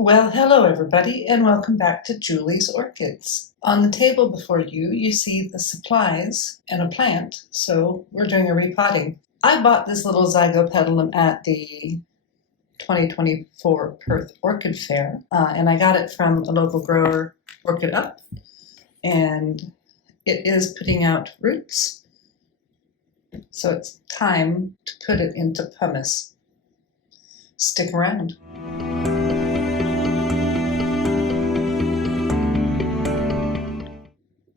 Well, hello everybody, and welcome back to Julie's Orchids. On the table before you, you see the supplies and a plant, so we're doing a repotting. I bought this little Zygopetalum at the 2024 Perth Orchid Fair, and I got it from a local grower, Orchid Up, and it is putting out roots, so it's time to put it into pumice. Stick around.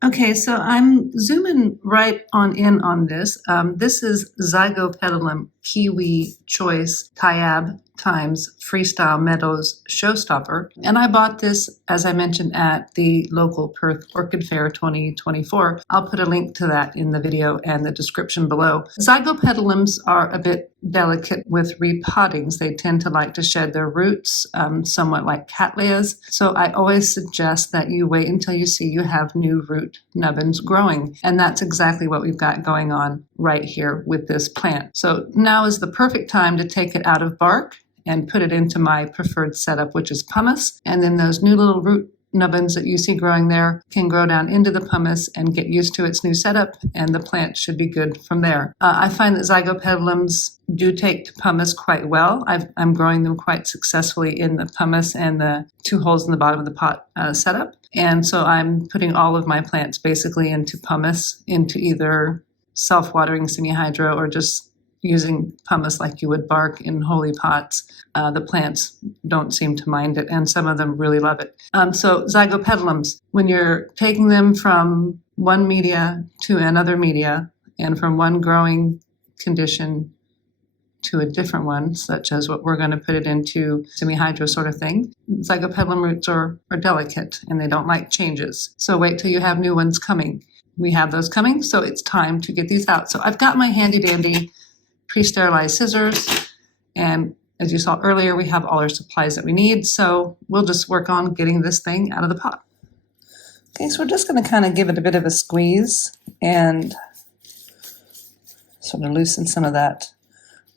Okay, so I'm zooming right on in on this. This is Zygopetalum Kiwi Choice Tyab times Freestyle Meadows Showstopper. And I bought this, as I mentioned, at the local Perth Orchid Fair 2024. I'll put a link to that in the video and the description below. Zygopetalums are a bit delicate with repottings. They tend to like to shed their roots, somewhat like cattleyas. So I always suggest that you wait until you see you have new root nubbins growing. And that's exactly what we've got going on right here with this plant. So now is the perfect time to take it out of bark and put it into my preferred setup, which is pumice. And then those new little root nubbins that you see growing there can grow down into the pumice and get used to its new setup, and the plant should be good from there. I find that Zygopetalums do take to pumice quite well. I'm growing them quite successfully in the pumice and the 2 holes in the bottom of the pot setup. And so I'm putting all of my plants basically into pumice, into either self-watering semi-hydro or just using pumice like you would bark in holy pots. The plants don't seem to mind it, and some of them really love it. So Zygopetalums, when you're taking them from one media to another media, and from one growing condition to a different one, such as what we're going to put it into, semi-hydro sort of thing, Zygopetalum roots are delicate, and they don't like changes. So wait till you have new ones coming. We have those coming, so it's time to get these out. So I've got my handy-dandy pre-sterilized scissors, and as you saw earlier, we have all our supplies that we need, so we'll just work on getting this thing out of the pot. Okay, so we're just going to kind of give it a bit of a squeeze and sort of loosen some of that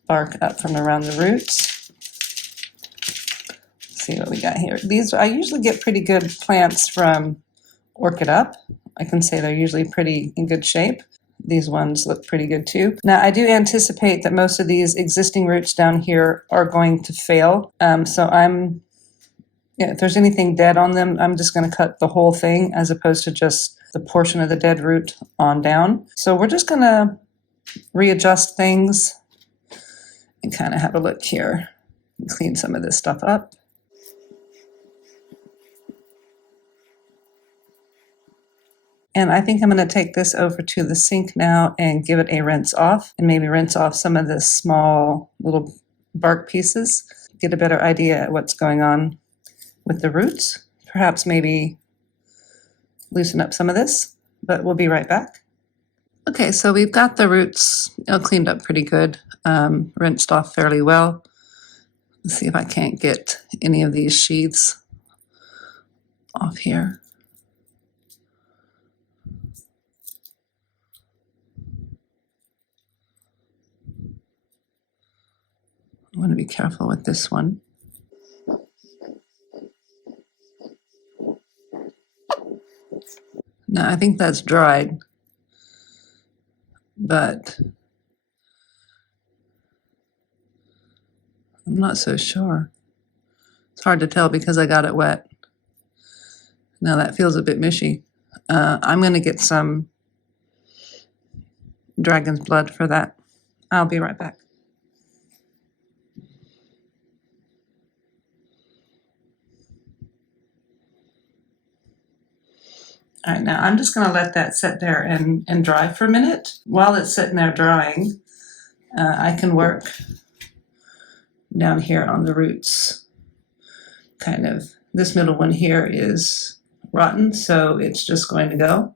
bark up from around the roots. Let's see what we got here. These, I usually get pretty good plants from Orchid Up. I can say they're usually pretty in good shape. These ones look pretty good too. Now, I do anticipate that most of these existing roots down here are going to fail. So if there's anything dead on them, I'm just going to cut the whole thing as opposed to just the portion of the dead root on down. So we're just going to readjust things and kind of have a look here and clean some of this stuff up. And I think I'm going to take this over to the sink now and give it a rinse off, and maybe rinse off some of the small little bark pieces, get a better idea at what's going on with the roots. Perhaps maybe loosen up some of this, but we'll be right back. Okay, so we've got the roots cleaned up pretty good, rinsed off fairly well. Let's see if I can't get any of these sheaths off here. I want to be careful with this one. Now, I think that's dried, but I'm not so sure. It's hard to tell because I got it wet. Now that feels a bit mushy. I'm going to get some dragon's blood for that. I'll be right back. All right, now I'm just going to let that sit there and dry for a minute. While it's sitting there drying, I can work down here on the roots. Kind of, this middle one here is rotten, so it's just going to go.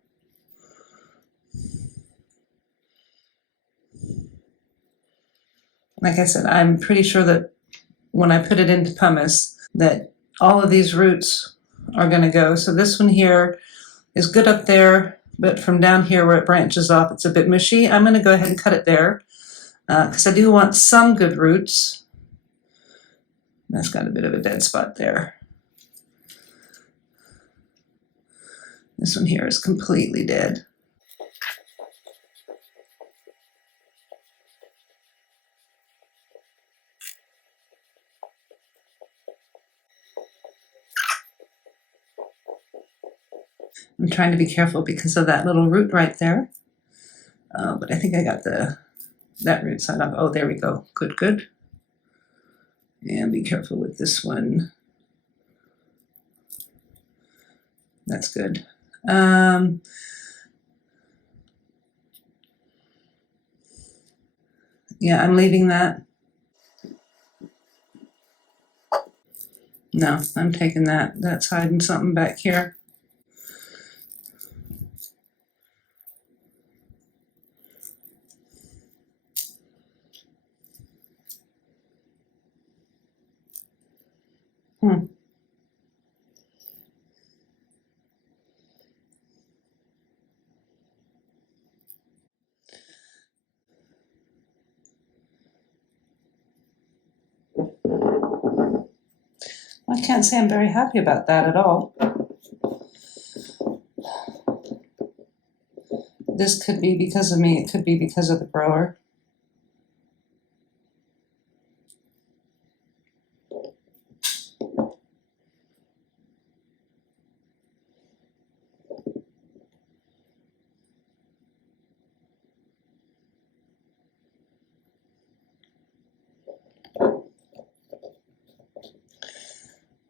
Like I said, I'm pretty sure that when I put it into pumice, that all of these roots are going to go. So this one here is good up there, but from down here where it branches off, it's a bit mushy. I'm going to go ahead and cut it there because I do want some good roots. That's got a bit of a dead spot there. This one here is completely dead. I'm trying to be careful because of that little root right there. But I think I got that root side off. Oh, there we go. Good, good. And be careful with this one. That's good. Yeah, I'm leaving that. No, I'm taking that. That's hiding something back here. I can't say I'm very happy about that at all. This could be because of me, it could be because of the grower.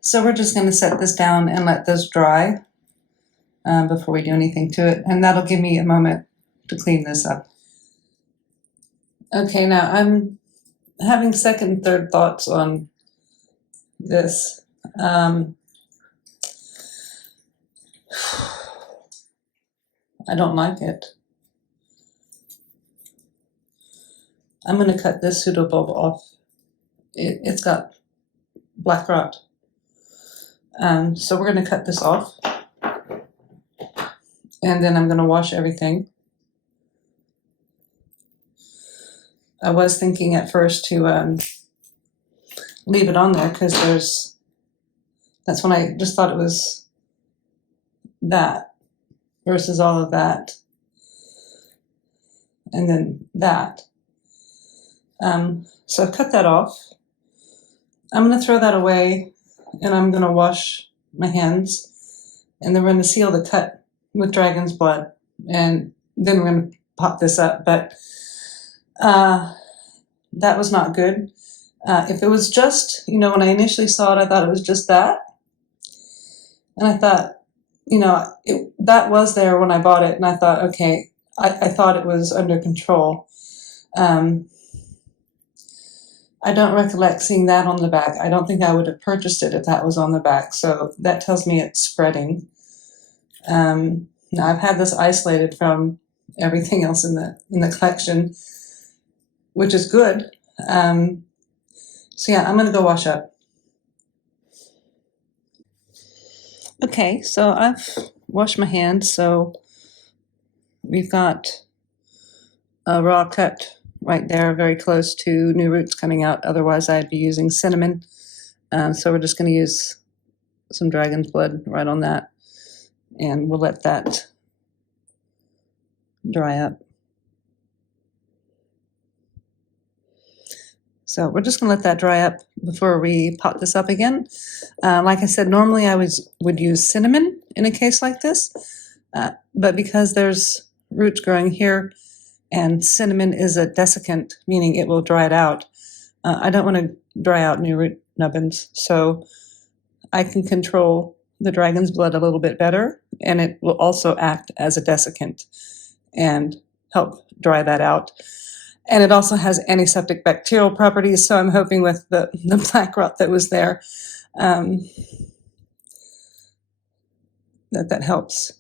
So we're just going to set this down and let this dry before we do anything to it. And that'll give me a moment to clean this up. Okay, now I'm having second and third thoughts on this. I don't like it. I'm going to cut this pseudobulb off. It's got black rot. So we're going to cut this off. And then I'm going to wash everything. I was thinking at first to leave it on there because that's when I just thought it was that versus all of that. And then that. So I've cut that off. I'm going to throw that away and I'm going to wash my hands. And then we're going to seal the cut with dragon's blood. And then we're going to pop this up. But that was not good. If it was just, when I initially saw it, I thought it was just that. And I thought, that was there when I bought it. And I thought, okay, I thought it was under control. I don't recollect seeing that on the back. I don't think I would have purchased it if that was on the back. So that tells me it's spreading. Now I've had this isolated from everything else in the collection, which is good. So yeah, I'm going to go wash up. Okay, so I've washed my hands. So we've got a raw cut right there, very close to new roots coming out. Otherwise, I'd be using cinnamon. So we're just going to use some dragon's blood right on that. And we'll let that dry up. So we're just going to let that dry up before we pot this up again. Like I said, normally I would use cinnamon in a case like this. But because there's roots growing here and cinnamon is a desiccant, meaning it will dry it out, I don't want to dry out new root nubbins. So I can control the dragon's blood a little bit better, and it will also act as a desiccant and help dry that out. And it also has antiseptic bacterial properties, so I'm hoping with the black rot that was there, that helps.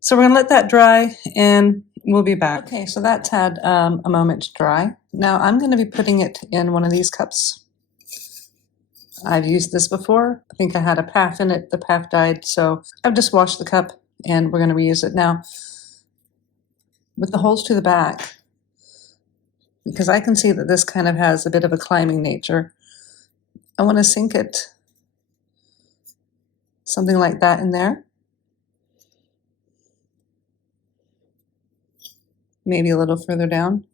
So we're going to let that dry, and we'll be back. Okay, so that's had a moment to dry. Now I'm going to be putting it in one of these cups. I've used this before. I think I had a path in it. The path died, so I've just washed the cup, and we're going to reuse it now. With the holes to the back, because I can see that this kind of has a bit of a climbing nature, I want to sink it something like that in there. maybe a little further down,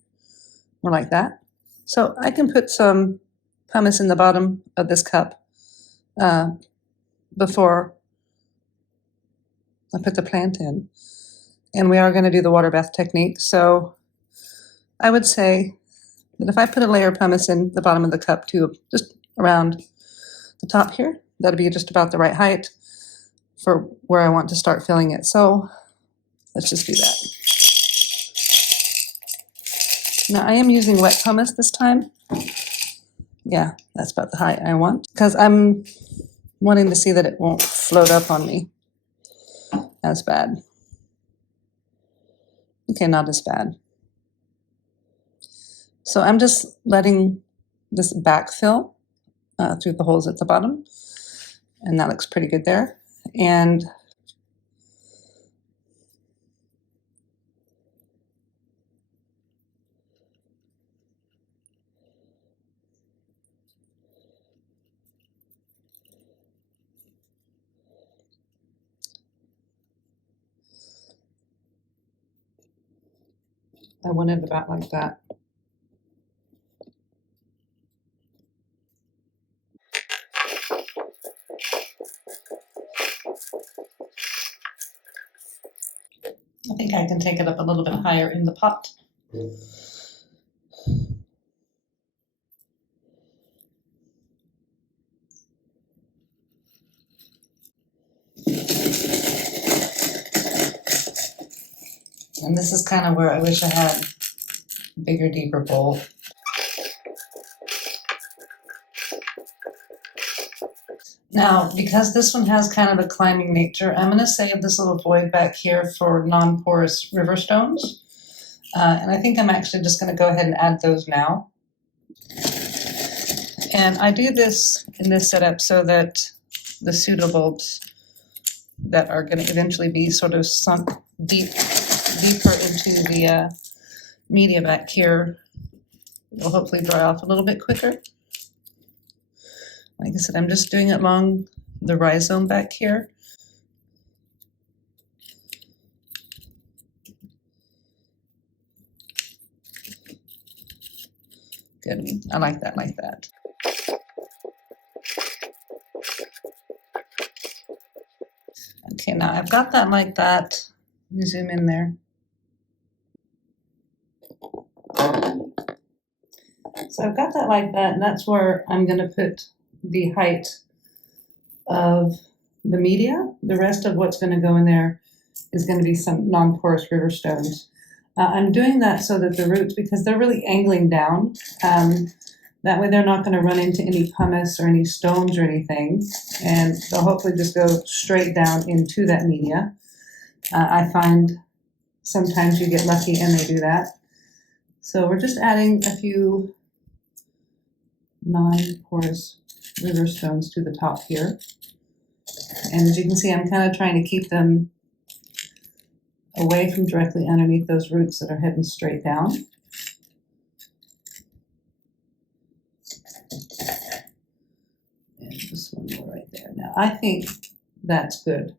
more like that. So I can put some pumice in the bottom of this cup before I put the plant in. And we are going to do the water bath technique. So I would say that if I put a layer of pumice in the bottom of the cup too, just around the top here, that'll be just about the right height for where I want to start filling it. So let's just do that. Now I am using wet pumice this time. Yeah, that's about the height I want, because I'm wanting to see that it won't float up on me as bad. Okay, not as bad. So I'm just letting this backfill through the holes at the bottom, and that looks pretty good there. And I want it about like that. I think I can take it up a little bit higher in the pot. And this is kind of where I wish I had a bigger, deeper bowl. Now, because this one has kind of a climbing nature, I'm going to save this little void back here for non-porous river stones. And I think I'm actually just going to go ahead and add those now. And I do this in this setup so that the pseudobulbs that are going to eventually be sort of sunk deeper into the media back here will hopefully dry off a little bit quicker. Like I said, I'm just doing it along the rhizome back here. Good, I like that, like that. Okay, now I've got that like that. Let me zoom in there. So I've got that like that, and that's where I'm going to put the height of the media. The rest of what's going to go in there is going to be some non-porous river stones. I'm doing that so that the roots, because they're really angling down, that way they're not going to run into any pumice or any stones or anything, and they'll hopefully just go straight down into that media. I find sometimes you get lucky and they do that. So we're just adding a few non-porous river stones to the top here. And as you can see, I'm kind of trying to keep them away from directly underneath those roots that are heading straight down. And just one more right there. Now, I think that's good.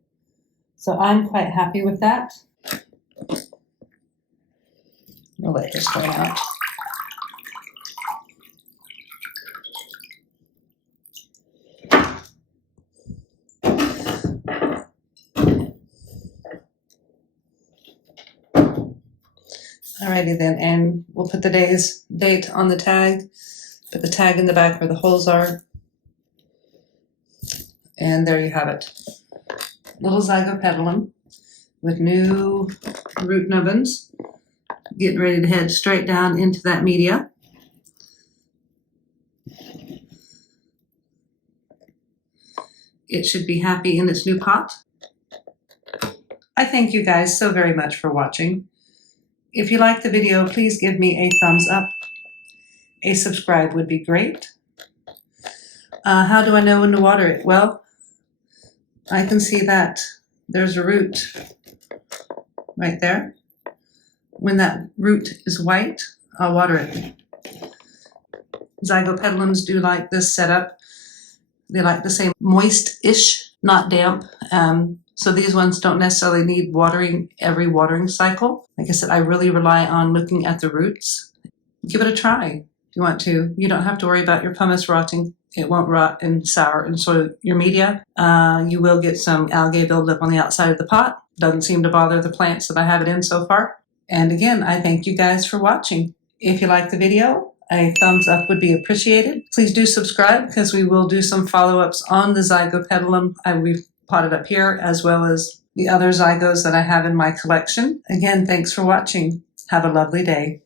So I'm quite happy with that. We'll let this dry out. Alrighty then, and we'll put the date on the tag, put the tag in the back where the holes are, and there you have it. Little Zygopetalum with new root nubbins, getting ready to head straight down into that media. It should be happy in its new pot. I thank you guys so very much for watching. If you liked the video, please give me a thumbs up. A subscribe would be great. How do I know when to water it? Well, I can see that there's a root right there. When that root is white, I'll water it. Zygopetalums do like this setup. They like to stay moist-ish, not damp. So these ones don't necessarily need watering every watering cycle. Like I said, I really rely on looking at the roots. Give it a try if you want to. You don't have to worry about your pumice rotting. It won't rot and sour and soil your media. You will get some algae buildup on the outside of the pot. Doesn't seem to bother the plants that I have it in so far. And again, I thank you guys for watching. If you like the video, a thumbs up would be appreciated. Please do subscribe because we will do some follow-ups on the Zygopetalum we've potted up here, as well as the other Zygos that I have in my collection. Again, thanks for watching. Have a lovely day.